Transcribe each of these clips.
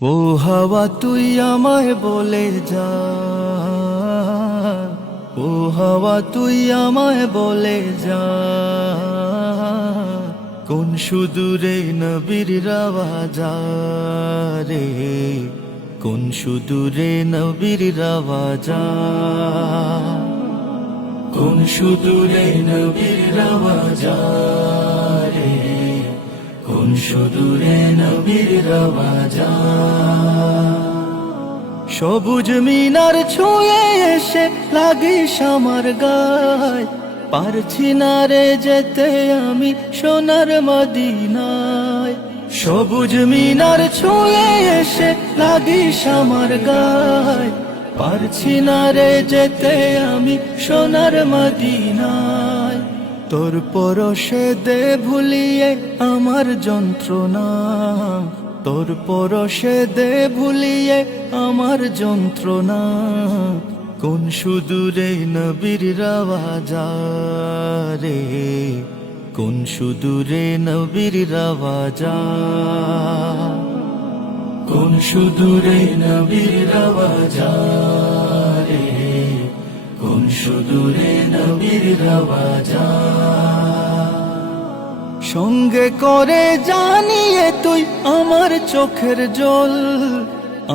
ও হাওয়া তুই আমায় বলে যা, ও হাওয়া তুই আমায় বলে যা, কোন সুদূরে নবীর রাওয়াজা রে, কোন সুদূরে নবীর রাওয়াজা, কোন সুদূরে নবীর রাওয়াজা রে, কোন সুদূরে নবীর রাওয়াজা। সবুজ মিনার ছুঁয়ে এসে লাগিস আমার গায়, পারছি না রে যেতে আমি সোনার মদিনায়। সবুজ মিনার ছুঁয়ে এসে লাগিস আমার গায়, পারছি না রে যেতে আমি সোনার মদিনায়। তোর পরশে দে ভুলিয়ে আমার যন্ত্রণা, তোর পরশে দে ভুলিয়ে আমার যন্ত্রণা, কোন সুদূরে নবীর রাওয়াজা রে, কোন সুদূরে নবীর রাওয়াজা, কোন সুদূরে নবীর রাওয়াজা রে, কোন সুদূরে নবীর রাওয়াজা। সঙ্গে করে জানিয়ে তুই আমার চোখের জল,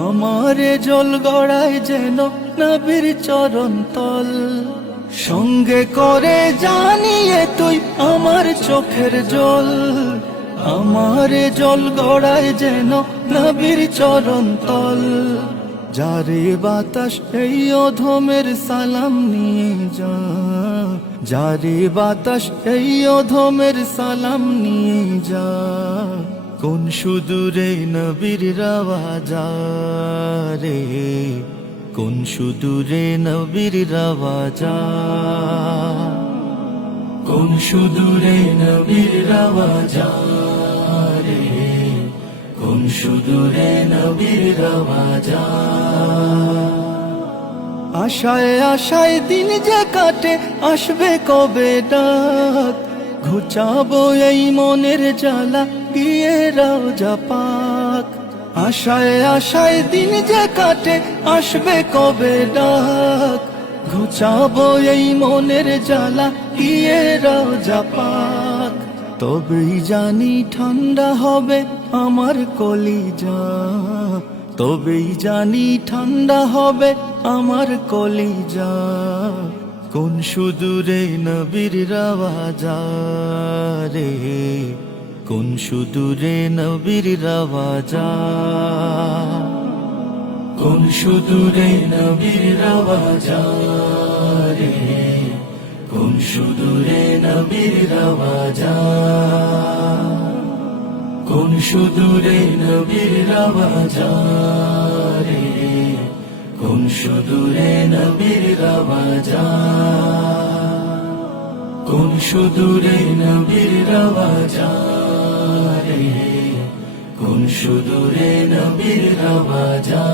আমার জল গড়ায় যেন নবীর চরণ তল। সঙ্গে করে জানিয়ে তুই আমার চোখের জল, আমার জল গড়ায় যেন নবীর চরণ তল। যারে বাতাস এই অধমের সালাম নিয়ে যা, যারে বাতাস এই অধমের সালাম নিয়ে যা, কোন সুদূরে নবীর রাওয়াজা রে, কোন সুদূরে নবীর রাওয়াজা, কোন সুদূরে নবীর রাওয়াজা রে, কোন সুদূরে নবীর রাওয়াজা। আশায় আশায় দিন যে কাটে আসবে কবে ডাক, ঘুচাবো এই মনের জ্বালা গিয়ে রওজা পাক। আশায় আশায় দিন যে কাটে আসবে কবে ডাক, ঘুচাবো এই মনের জ্বালা গিয়ে রওজা পাক। তবেই জানি ঠান্ডা হবে আমার কলিজা, তবেই জানি ঠান্ডা হবে আমার কলিজা, কোন সুদূরে নবীর রাওয়াজা রে, কোন সুদূরে নবীর রাওয়াজা, কোন সুদূরে নবীর রাওয়াজা রে, কোন সুদূরে নবীর রাওয়াজা, কোন সুদূরে নবীর রাওয়াজা রে, কোন সুদূরে নবীর রাওয়াজা, কোন সুদূরে নবীর রাওয়াজা রে, কোন সুদূরে নবীর রাওয়াজা।